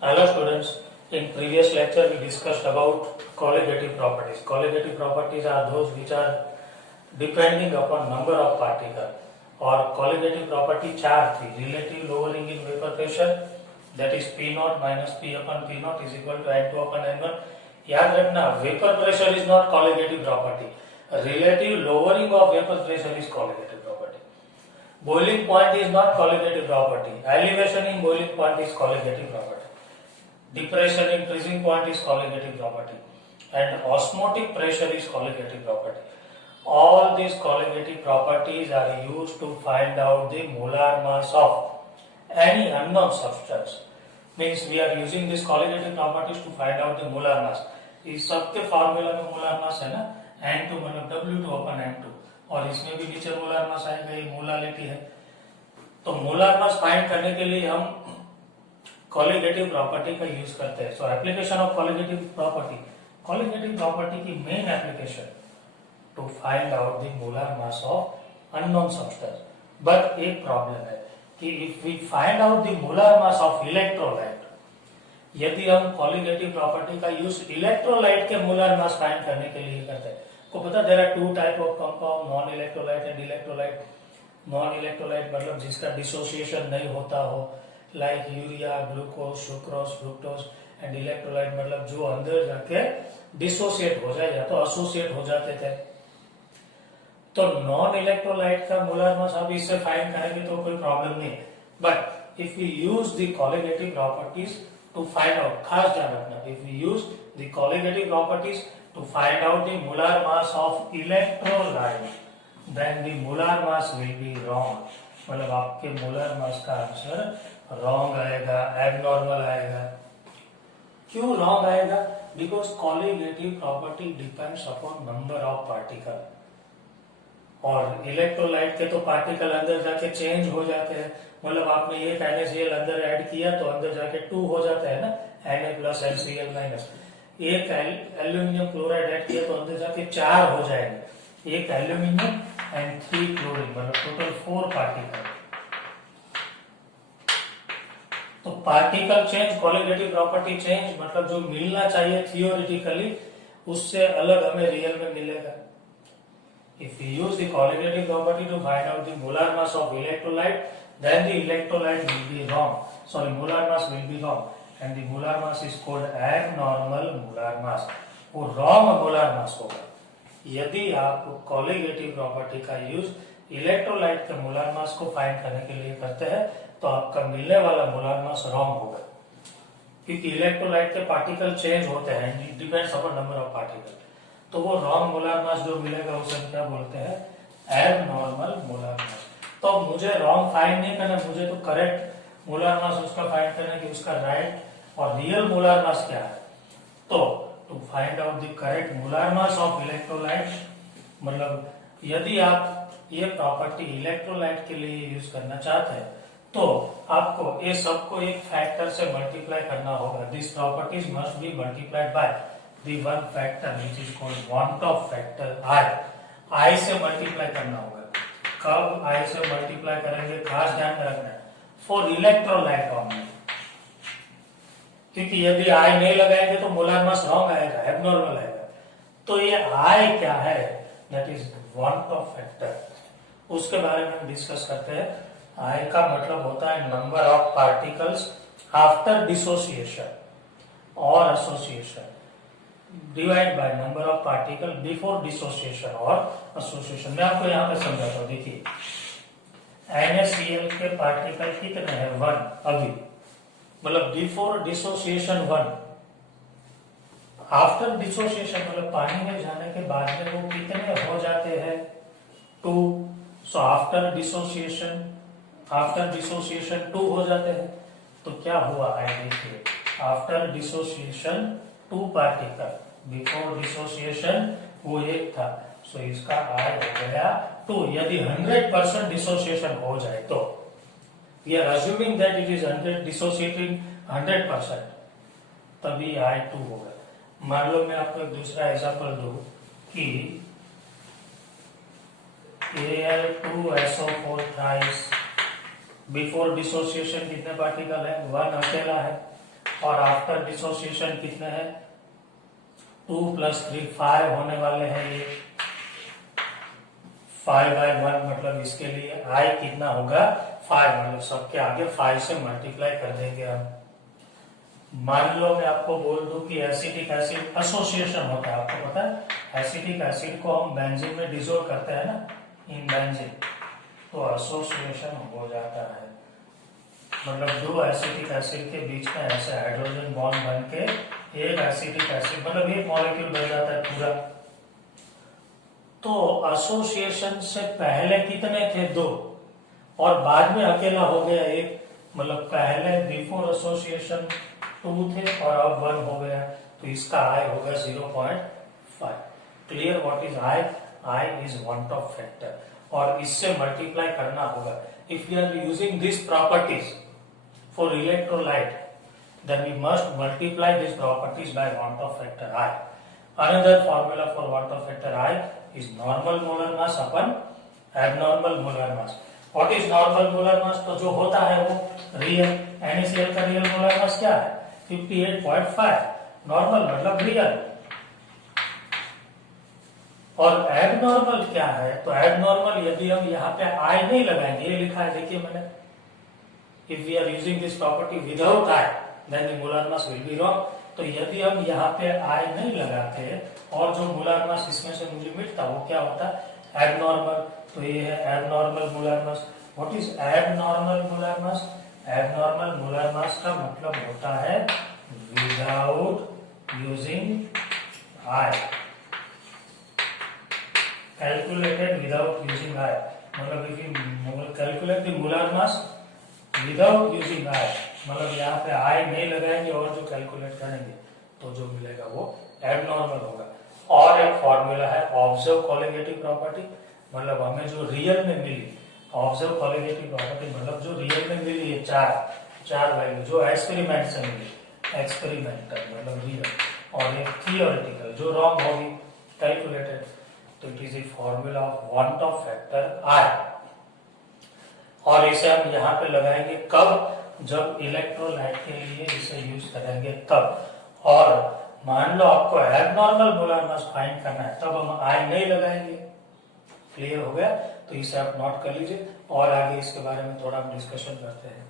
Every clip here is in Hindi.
Hello students, in previous lecture we discussed about colligative properties. Colligative properties are those which are depending upon number of particles. और colligative property 4 थी, relative lowering in vapor pressure, that is P naught minus P upon P naught is equal to N2 upon N1. याद रखना, vapor pressure is not colligative property. Relative lowering of vapor pressure is colligative property. Boiling point is not colligative property. Elevation in boiling point is colligative property. Depression in freezing point is colligative property, and osmotic pressure is colligative property. All these colligative properties are used to find out the molar mass of any unknown substance. Means we are using these colligative properties to find out the molar mass. इस सबके फॉर्मूला में मोलार मास है ना, N2 मतलब W2 अपन N2, और इसमें भी नीचे मोलार मास आएगा, ये मोलालिटी है. तो मोलार मास फाइंड करने के लिए हम कॉलिगेटिव प्रॉपर्टी का यूज करते हैं. So application of colligative property की main application to find out the molar mass of unknown substance. But एक प्रॉब्लम है कि if we find out the molar mass of electrolyte, यदि हम कॉलिगेटिव प्रॉपर्टी का यूज इलेक्ट्रोलाइट के मोलर मास फाइंड करने के लिए करते हैं, को पता there are two type of compound, non electrolyte and electrolyte. Non electrolyte मतलब जिसका डिसोसिएशन नहीं होता हो, like urea, glucose, sucrose, fructose. And electrolyte मतलब जो अंदर जाके डिसोसिएट हो जाए या तो एसोसिएट हो जाते थे. तो नॉन इलेक्ट्रोलाइट का मोलर मास आप इससे फाइंड करेंगे तो कोई प्रॉब्लम नहीं. But if you use the colligative properties to find out, खास ध्यान रखना, if you use the colligative properties to find out the molar mass of electrolyte, then the molar mass will be wrong. मतलब आपके मोलर मास का आंसर रॉन्ग आएगा, एबनॉर्मल आएगा. क्यों रॉन्ग आएगा? Because colligative property depends upon number of particle, और इलेक्ट्रोलाइट के तो पार्टिकल अंदर जाके चेंज हो जाते हैं. मतलब आपने ये NaCl अंदर ऐड किया तो अंदर जाके 2 हो जाता है ना, Na प्लस NCl माइनस. एक एल्यूमिनियम क्लोराइड ऐड किया तो अंदर जाके 4 हो जाएंगे. एक एल्यूमिनियम एंड 3 क्लोरीन, मतलब टोटल 4 पार्टिकल. तो particle change, colligative property change, मतलब जो मिलना चाहिए थियोरिटिकली उससे अलग हमें रियल में मिलेगा. If we use the colligative property to find out the molar mass of electrolyte, then the electrolyte will be wrong. Sorry, molar mass will be wrong, and the molar mass is called abnormal molar mass. वो wrong molar mass होगा. यदि आप colligative property का यूज इलेक्ट्रोलाइट के मोलर मास को फाइंड करने के लिए करते हैं तो आपका मिलने वाला मोलर मास रॉन्ग होगा, क्योंकि इलेक्ट्रोलाइट के पार्टिकल चेंज होते हैं, it depends upon number of particle. तो वो रॉन्ग मोलर मास जो मिलेगा उसे हम क्या बोलते हैं? Abnormal molar mass. तो मुझे रॉन्ग फाइंड नहीं करना, मुझे तो करेक्ट मोलर मास उसका फाइंड करना है कि उसका राइट और रियल मोलर मास क्या है. तो to find out the correct molar mass of electrolyte, मतलब यदि आप ये प्रॉपर्टी इलेक्ट्रोलाइट के लिए यूज करना चाहते हैं तो आपको ये सबको एक फैक्टर से मल्टीप्लाई करना होगा. This properties must be multiplied by the one factor which is called want of factor I से मल्टीप्लाई करना होगा. कब I से मल्टीप्लाई करेंगे, खास ध्यान में रखना है, फॉर इलेक्ट्रोलाइट ओनली, क्योंकि यदि I नहीं लगाएंगे तो मोलर मास रॉन्ग आएगा, एबनॉर्मल आएगा. तो ये I क्या है? That is want of factor. उसके बारे में हम डिस्कस करते हैं. I का मतलब होता है number of particles after dissociation और association divide by number of particle before dissociation और एसोसिएशन. मैं आपको यहाँ पे समझाता हूँ. देखिए, NaCl के पार्टिकल कितने हैं? 1 अभी, मतलब बिफोर डिसोसिएशन 1. आफ्टर डिसोसिएशन मतलब पानी में जाने के बाद में वो कितने हो जाते हैं? 2. सो आफ्टर डिसोसिएशन 2 हो जाते हैं. तो क्या हुआ? देखिए, after dissociation 2 particle, before dissociation वो 1 था. सो इसका I हो गया 2. यदि 100% डिसोसिएशन हो जाए तो we are assuming that it is 100 dissociating 100%, तभी I 2 होगा. मान लो मैं आपको एक दूसरा एग्जांपल दूं कि Al2SO4 थ्राइस, बिफोर डिसोसिएशन कितने पार्टिकल है? 1 अकेला है. और आफ्टर डिसोसिएशन कितने हैं 2 + 3 5 होने वाले हैं ये 5/1 मतलब इसके लिए I कितना होगा 5 मतलब सबके आगे 5 से मल्टीप्लाई कर देंगे हम। मान लो मैं आपको बोल दूं कि एसिटिक एसिड एसोसिएशन होता है, आपको पता है एसिटिक एसिड को हम बेंजीन में डिसोल्व करते हैं ना इन बेंजीन, तो एसोसिएशन हो जाता है मतलब दो एसिटिक एसिड के बीच में ऐसे हाइड्रोजन बॉन्ड बन के एक एसिटिक एसिड मतलब एक मॉलिक्यूल बन जाता है पूरा। तो एसोसिएशन से पहले कितने थे 2 और बाद में अकेला हो गया एक, मतलब पहले बिफोर एसोसिएशन 2 थे और अब 1 हो गया, तो इसका I होगा 0.5। Clear what is I? I is want of factor और इससे मल्टीप्लाई करना होगा। If we are using this properties for electrolyte then we must multiply these properties by want of factor I. Another formula for want of factor I is normal molar mass upon abnormal molar mass. What is normal molar mass? तो जो होता है वो रियल, NaCl का रियल मोलर मास क्या है 58.5, नॉर्मल मतलब रियल। और एबनॉर्मल क्या है, तो एबनॉर्मल यदि हम यहाँ पे I नहीं लगाएंगे, ये लिखा है देखिए मैंने, if we are using this property without I then the molar mass will be wrong। तो यदि हम यहाँ पे I नहीं लगाते और जो मोलर मास इसमें से मुझे मिलता वो क्या होता है एबनॉर्मल, तो ये है abnormal molar mass. What is abnormal molar mass? Abnormal molar mass का मतलब होता है without using I, calculated without using I, मतलब if you calculate the molar mass without using I, मतलब यहाँ पे I नहीं लगाएंगे और जो कैलकुलेट करेंगे तो जो मिलेगा वो एबनॉर्मल होगा। और एक फॉर्मूला है ऑब्जर्व कोलिगेटिव प्रॉपर्टी, मतलब हमें जो रियल में मिली ऑब्जर्व कोलिगेटिव प्रॉपर्टी मतलब जो रियल में मिली है चार वैल्यू जो एक्सपेरिमेंट से मिली, एक्सपेरिमेंटल मतलब रियल, और एक थियोरेटिकल जो रॉन्ग होगी कैलकुलेटेड, तो it is a formula of want of factor I। और इसे हम यहाँ पे लगाएंगे कब? जब इलेक्ट्रोलाइट के लिए इसे यूज करेंगे तब। और मान लो आपको एबनॉर्मल मोलर मास फाइंड करना है तब हम I नहीं लगाएंगे। क्लियर हो गया? तो इसे आप नोट कर लीजिए और आगे इसके बारे में थोड़ा हम डिस्कशन करते हैं।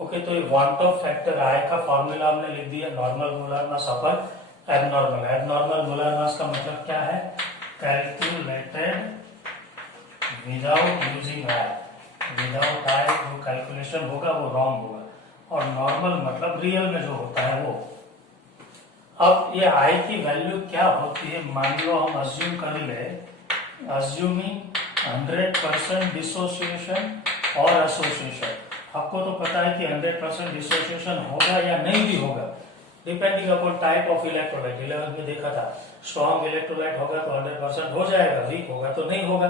ओके, तो ये वांट ऑफ फैक्टर I का फॉर्मूला हमने लिख दिया, normal molar mass upon abnormal. Abnormal molar mass का मतलब क्या है? Calculated without using I, without I जो कैलकुलेशन होगा वो रॉन्ग होगा, और नॉर्मल मतलब रियल में जो होता है वो। अब ये I की वैल्यू क्या होती है? मान लो हम अज्यूम कर ले, अज्यूमिंग 100% डिसोसिएशन और एसोसिएशन। आपको तो पता है कि 100% डिसोसिएशन होगा या नहीं भी होगा, depending upon type of electrolyte. 11th में देखा था, स्ट्रॉन्ग इलेक्ट्रोलाइट होगा तो 100% हो जाएगा, वीक होगा तो नहीं होगा।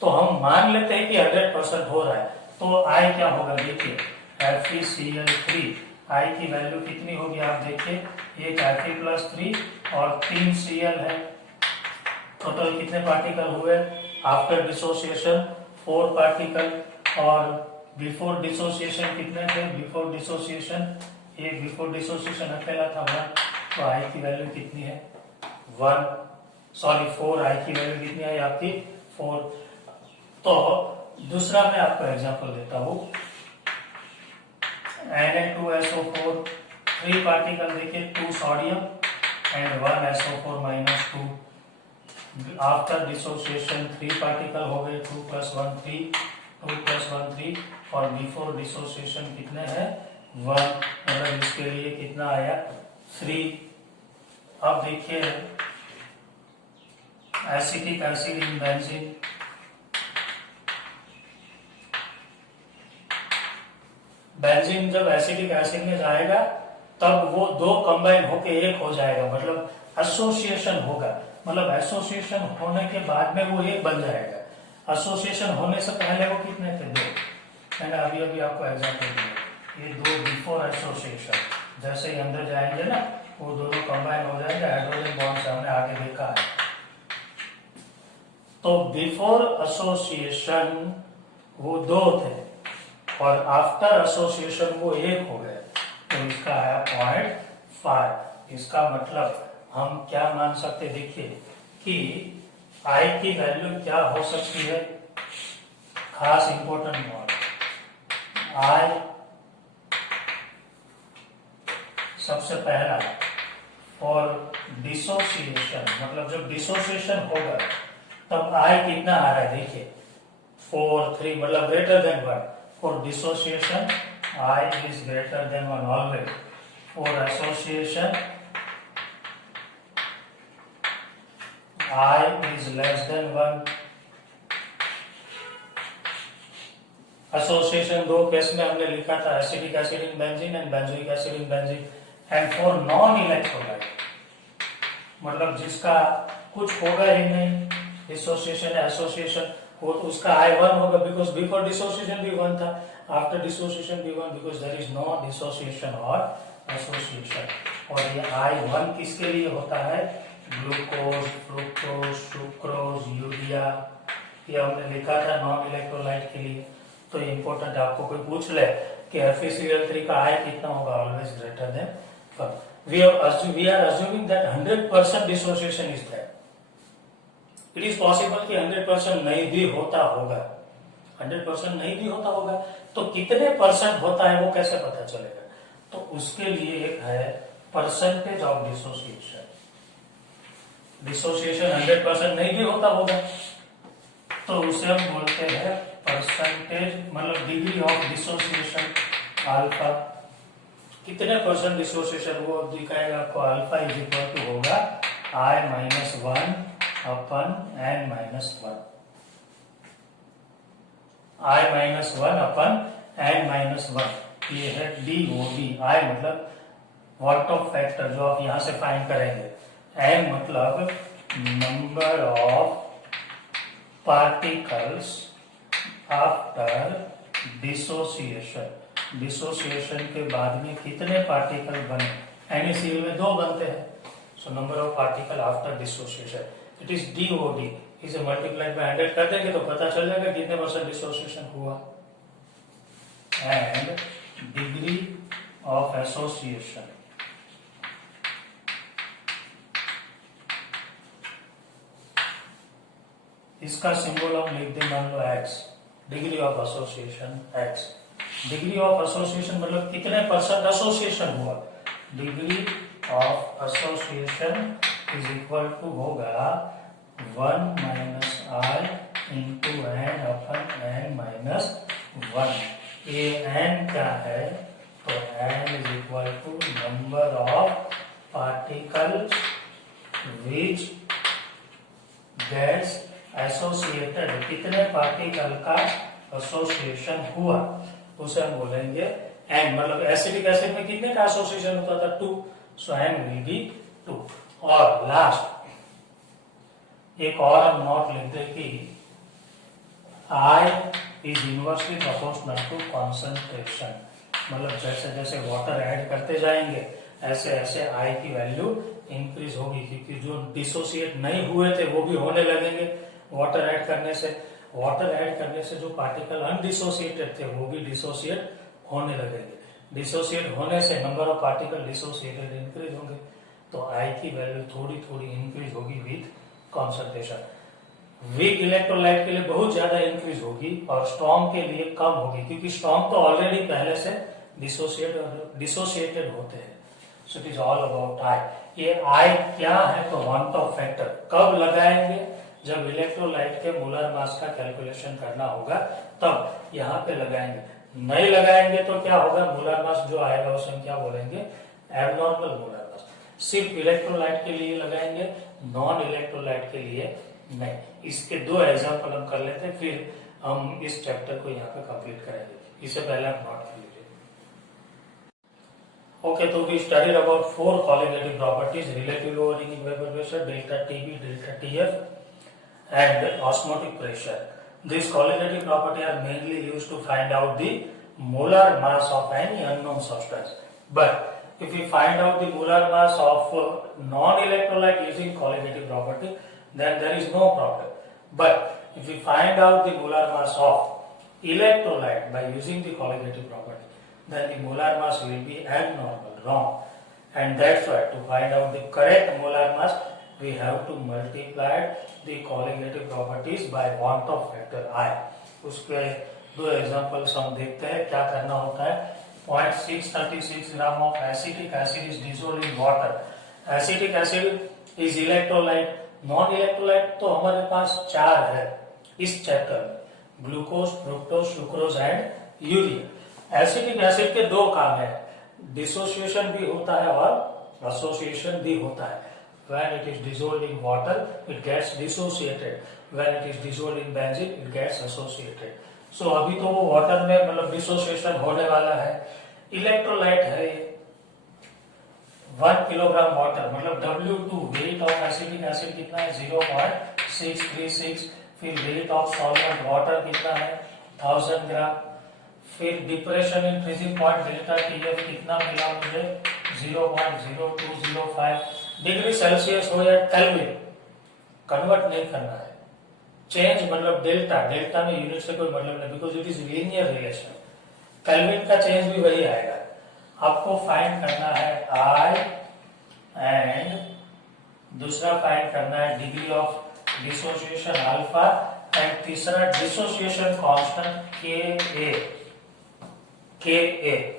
तो हम मान लेते हैं कि 100% हो रहा है, तो I क्या होगा देखिए, FeCl3, I की वैल्यू कितनी होगी आप देखिए, एक Fe+3 और 3 Cl है, टोटल कितने पार्टिकल हुए? आफ्टर डिसोसिएशन 4 पार्टिकल, और बिफोर डिसोसिएशन कितने थे? बिफोर डिसोसिएशन एक, बिफोर डिसोसिएशन अकेला था 1, तो I की वैल्यू कितनी है 1, सॉरी 4, I की वैल्यू कितनी है आपकी 4। तो दूसरा मैं आपको एग्जांपल देता हूं, Na2SO4 3 पार्टिकल देखिए, 2 sodium and 1 SO4 -2। After dissociation 3 particle हो गए, 2 + 1 3, 2 + 1 3, और बिफोर डिसोसिएशन कितने हैं 1, मतलब इसके लिए कितना आया 3। अब देखिए acetic acid in benzene, benzene जब एसिटिक एसिड में जाएगा तब वो 2 कंबाइन होके एक हो जाएगा, मतलब एसोसिएशन होगा, मतलब एसोसिएशन होने के बाद में वो एक बन जाएगा। एसोसिएशन होने से पहले वो कितने थे 2, मैंने अभी अभी आपको एग्जांपल दिया, ये 2 बिफोर एसोसिएशन, जैसे ही अंदर जाएंगे ना वो दोनों कंबाइन हो जाएंगे, हाइड्रोजन बॉन्ड से हमने आगे देखा है। तो बिफोर एसोसिएशन वो 2 थे, और आफ्टर एसोसिएशन वो 1 हो गए, तो इसका आया 0.5। इसका मतलब हम क्या मान सकते, देखिए कि I की वैल्यू क्या हो सकती है, खास इंपॉर्टेंट पॉइंट, I सबसे पहला और डिसोसिएशन, मतलब जब डिसोसिएशन होगा तब I कितना आ रहा है, देखिए 4, 3, मतलब greater than 1। For dissociation I is greater than 1 always. For association I is less than 1। Association 2 case में हमने लिखा था acidic acid in benzene and benzoic acid in benzene. And for non electrolyte, मतलब जिसका कुछ होगा ही नहीं, डिसोसिएशन एसोसिएशन, वो तो उसका I1 होगा, बिकॉज बिफोर डिसोसिएशन भी 1 था, आफ्टर डिसोसिएशन भी 1, because there is no dissociation और एसोसिएशन। और ये I1 किसके लिए होता है, ग्लूकोज, फ्रुक्टोज, सुक्रोज, यूरिया, ये हमने लिखा था नॉन इलेक्ट्रोलाइट के लिए। तो इंपॉर्टेंट, आपको कोई पूछ ले कि FeCl3 का I कितना होगा, always greater than 1। we are assuming that 100% dissociation is there। it is possible कि 100% नहीं भी होता होगा, 100% नहीं भी होता होगा, तो कितने परसेंट होता है वो कैसे पता चलेगा, तो उसके लिए एक है परसेंटेज ऑफ डिसोसिएशन। डिसोसिएशन 100% नहीं भी होता होगा, तो उसे हम बोलते हैं परसेंटेज, मतलब डिग्री ऑफ डिसोसिएशन अल्फा। कितने परसेंट डिसोसिएशन वो दिखाएगा आपको, अल्फा इज इक्वल टू होगा I-1 अपन n-1, I-1 अपन n-1। ये है DOD। I मतलब वॉट ऑफ फैक्टर, जो आप यहां से फाइंड करेंगे, n मतलब number of particles after dissociation. Dissociation के बाद में कितने पार्टिकल बने, NaCl में 2 बनते हैं, so number of particle after dissociation, it is DOD। इसे मल्टीप्लाई बाय 100 कर देंगे तो पता चल जाएगा कितने परसेंट डिसोसिएशन हुआ। एंड डिग्री ऑफ एसोसिएशन, इसका सिंबल हम लिख दें, मान लो x, degree of association x। Degree of association मतलब कितने परसेंट एसोसिएशन हुआ, degree of association is equal to होगा 1 - I into n upon n-1। ये n क्या है, तो n is equal to number of particles which gas associated, कितने पार्टिकल का एसोसिएशन हुआ, उसे हम बोलेंगे n। मतलब एसिडिक एसिड में कितने का एसोसिएशन होता था, 2, सो n विल बी 2। और लास्ट एक और हम नोट लिखते हैं कि I is inversely proportional to concentration. मतलब जैसे जैसे वाटर ऐड करते जाएंगे ऐसे ऐसे I की वैल्यू इंक्रीज होगी, क्योंकि जो डिसोसिएट नहीं हुए थे वो भी होने लगेंगे वाटर ऐड करने से। वाटर ऐड करने से जो पार्टिकल अनडिसोसिएटेड थे वो भी डिसोसिएट होने लगेंगे। डिसोसिएट होने से number of particle dissociated increase होंगे, तो I की वैल्यू थोड़ी थोड़ी इंक्रीज होगी विथ कॉन्सेंट्रेशन। वीक इलेक्ट्रोलाइट के लिए बहुत ज्यादा इंक्रीज होगी और स्ट्रॉन्ग के लिए कम होगी, क्योंकि स्ट्रॉन्ग तो ऑलरेडी पहले से डिसोसिएटेड होते हैं। So it is all about I। ये I क्या है, तो वांट ऑफ फैक्टर कब लगाएंगे, जब इलेक्ट्रोलाइट के मोलर मास का कैलकुलेशन करना होगा तब यहाँ पे लगाएंगे। नहीं लगाएंगे तो क्या होगा, मोलर मास जो आएगा उसे हम क्या बोलेंगे, एबनॉर्मल मोलर मास। सिर्फ इलेक्ट्रोलाइट के लिए लगाएंगे, नॉन इलेक्ट्रोलाइट के लिए नहीं। इसके 2 एग्जाम्पल हम कर लेते हैं, फिर हम इस चैप्टर को यहाँ पे कंप्लीट करेंगे। इससे पहले आप नोट कर लीजिए। Okay, so we studied about 4 colligative properties: relative lowering in vapor pressure, delta TB, delta TF, and osmotic pressure. These colligative properties are mainly used to find out the molar mass of any unknown substance. But if we find out the molar mass of non-electrolyte using colligative property, then there is no problem. But if we find out the molar mass of electrolyte by using the colligative property, then the molar mass will be abnormal, wrong. And that's why to find out the correct molar mass, we have to multiply the colligative properties by want of factor I. उसके दो एग्जांपल्स हम देखते हैं क्या करना होता है. 0.636 gram of acetic acid is dissolved in water. Acetic acid is electrolyte. Non electrolyte तो हमारे पास 4 है इस चैप्टर में, glucose, fructose, sucrose and urea. Acetic acid के 2 काम है, डिसोसिएशन भी होता है और एसोसिएशन भी होता है. When it is dissolved in water, it gets dissociated. When it is dissolved in benzene, it gets associated. So अभी तो वो वाटर में मतलब डिसोसिएशन होने वाला है. इलेक्ट्रोलाइट है ये. 1 किलोग्राम वाटर मतलब W2 weight of acetic acid कितना है 0.636. फिर वेट ऑफ सॉल्वेंट वाटर कितना है 1000 ग्राम. फिर depression in freezing point delta TF कितना मिला मुझे 0.0205 डिग्री सेल्सियस हो या केल्विन, कन्वर्ट नहीं करना है. चेंज मतलब डेल्टा, डेल्टा में यूनिट से कोई मतलब नहीं, because it is linear relation. Kelvin का चेंज भी वही आएगा. आपको फाइंड करना है आई एंड दूसरा फाइंड करना है degree of dissociation alpha and तीसरा डिसोसिएशन कांस्टेंट के ए.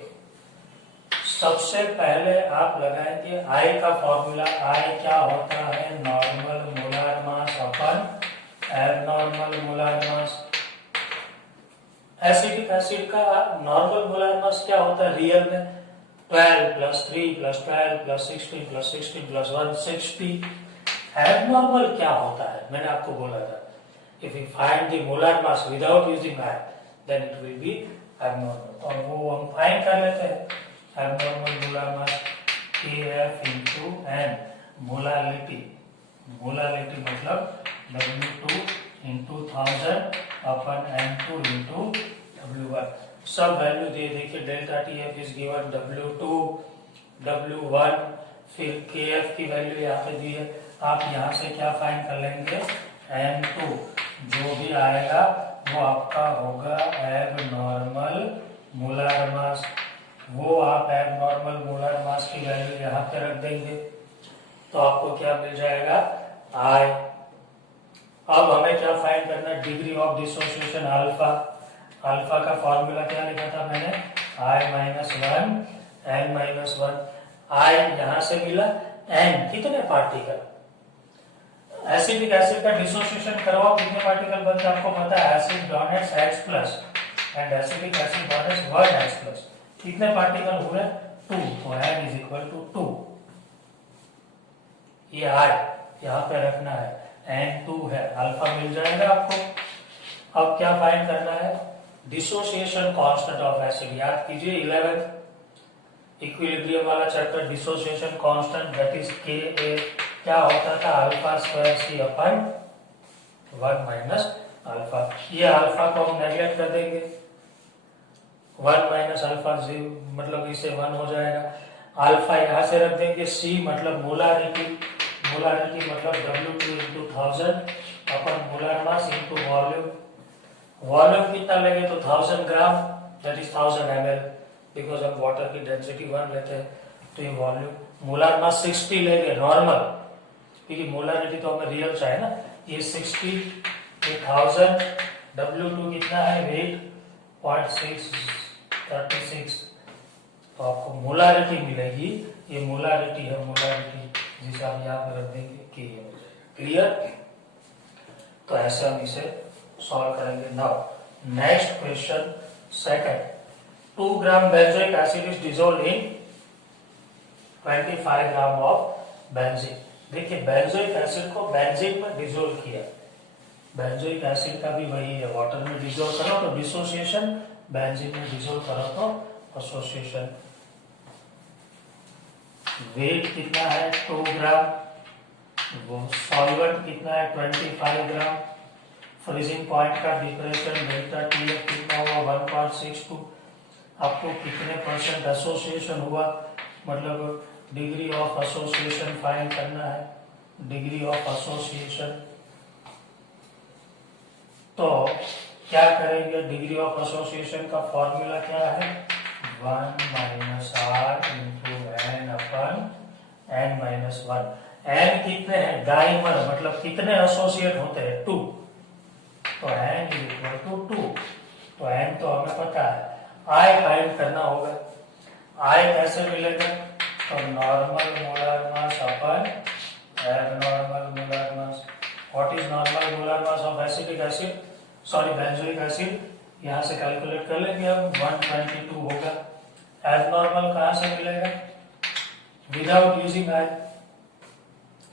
सबसे पहले आप लगाएंगे आई का फॉर्मूला. आई क्या होता है normal molar mass upon abnormal molar mass. Acetic acid का नॉर्मल मोलार मास क्या होता है रियल में 12 plus 3 plus 12 plus 16 plus 16 plus 160. Abnormal क्या होता है मैंने आपको बोला था, if you find the molar mass without using i then it will be abnormal. और वो हम फाइंड कर लेते हैं. abnormal molar mass KF into N. Molality, molality मतलब W2 into 1000 अपन N2 into W1. सब वैल्यू दे देखिए delta TF is given W2, W1, फिर KF की वैल्यू यहाँ पे दी है. आप यहाँ से क्या फाइंड कर लेंगे N2. जो भी आएगा वो आपका होगा एबनॉर्मल मोलार मास. वो आप एबनॉर्मल मोलार मास की वैल्यू यहाँ पे रख देंगे तो आपको क्या मिल जाएगा आई. अब हमें क्या फाइंड करना है degree of dissociation alpha. Alpha का फॉर्मूला क्या लिखा था मैंने I-1 N-1. आई यहाँ से मिला. N कितने पार्टिकल. एसिटिक एसिड का डिसोसिएशन करवाओ कितने पार्टिकल बनते हैं आपको पता है. Acid donates H+ and acetic acid donates 1H+. कितने पार्टिकल हुए 2. तो N इज इक्वल टू 2. ये आई यहाँ पे रखना है. N2 है. अल्फा मिल जाएगा आपको. अब क्या फाइंड करना है डिसोसिएशन कांस्टेंट ऑफ एसिड. याद कीजिए 11th इक्विलिब्रियम वाला chapter dissociation constant that is Ka. क्या होता था अल्फा स्क्वायर C अपन 1 माइनस अल्फा. ये अल्फा को हम नेगलेक्ट कर देंगे. 1 माइनस अल्फा मतलब इसे 1 हो जाएगा. अल्फा यहाँ से रख देंगे. C मतलब मोलारिटी, मोलारिटी मतलब W2 into 1000 upon molar mass into volume. Volume कितना लगे तो 1000 gram that is 1000 ml because हम वाटर की डेंसिटी 1 लेते हैं. तो ये वॉल्यूम मोलार मास 60 लेंगे नॉर्मल क्योंकि मोलारिटी तो हमें रियल चाहिए ना. ये 60 ये 1000. W2 कितना है वेट 0.636. तो आपको मोलारिटी मिलेगी. ये मोलारिटी है, मोलारिटी जिसे हम यहाँ पे रख देंगे कि ये हो जाएगा. क्लियर. तो ऐसे हम इसे सॉल्व करेंगे. Now next question second. 2 gram benzoic acid is dissolved in 25 gram of benzene. देखिए बेंजोइक एसिड को बेंजीन में डिसॉल्व किया. बेंजोइक एसिड का भी वही है, वाटर में डिसॉल्व करो तो डिसोसिएशन, बेंजीन में डिसॉल्व करो तो एसोसिएशन. वेट कितना है 2 ग्राम. वो सॉल्वेंट कितना है 25 ग्राम. फ्रीजिंग पॉइंट का डिप्रेशन डेल्टा TF कितना हुआ 1.62. आपको कितने परसेंट एसोसिएशन हुआ मतलब डिग्री ऑफ एसोसिएशन फाइंड करना है. डिग्री ऑफ एसोसिएशन तो क्या करेंगे, डिग्री ऑफ एसोसिएशन का फॉर्मूला क्या है, 1 minus R into N upon N minus 1। N कितने हैं, डाइमर मतलब कितने एसोसिएट होते हैं, 2, तो एन इज इक्वल टू 2। तो एन तो हमें पता है, आई फाइंड करना होगा। आई कैसे मिलेगा, तो normal molar mass upon abnormal molar mass. What is normal molar mass of acetic acid, sorry benzoic acid, यहां से कैलकुलेट कर लेंगे हम, 122 होगा। एबनॉर्मल कहां से मिलेगा, विदाउट यूजिंग आई।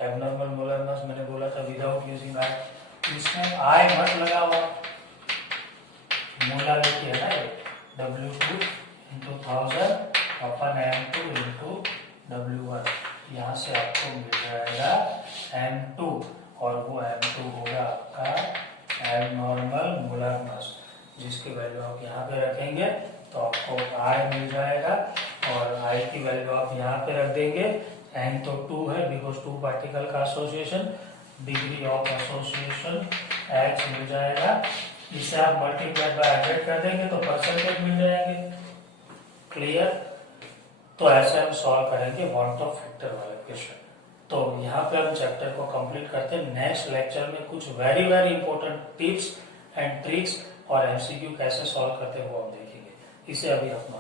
एबनॉर्मल मोलर मास मैंने बोला था विदाउट यूजिंग आई, इसमें आई मत लगा हुआ, मोलारिटी है ना, W2 इंटू 1000 अपन M2 इंटू W1, यहाँ से आपको मिल जाएगा M2, और वो M2 होगा आपका एबनॉर्मल मोलर मास, जिसकी वैल्यू आप यहाँ पे रखेंगे तो आपको I मिल जाएगा, और I की वैल्यू आप यहाँ पे रख देंगे। N तो 2 है बिकॉज 2 पार्टिकल का association, degree of association H मिल जाएगा, इसे आप मल्टीप्लाई बाय 100 कर देंगे तो परसेंटेज मिल जाएंगे। क्लियर, तो ऐसे हम सॉल्व करेंगे वांट ऑफ फैक्टर वाले क्वेश्चन। तो यहाँ पे हम चैप्टर को कंप्लीट करते हैं। नेक्स्ट लेक्चर में कुछ very very important tips and tricks और एमसीक्यू कैसे सॉल्व करते हैं वो हम देखेंगे। इसे अभी अपना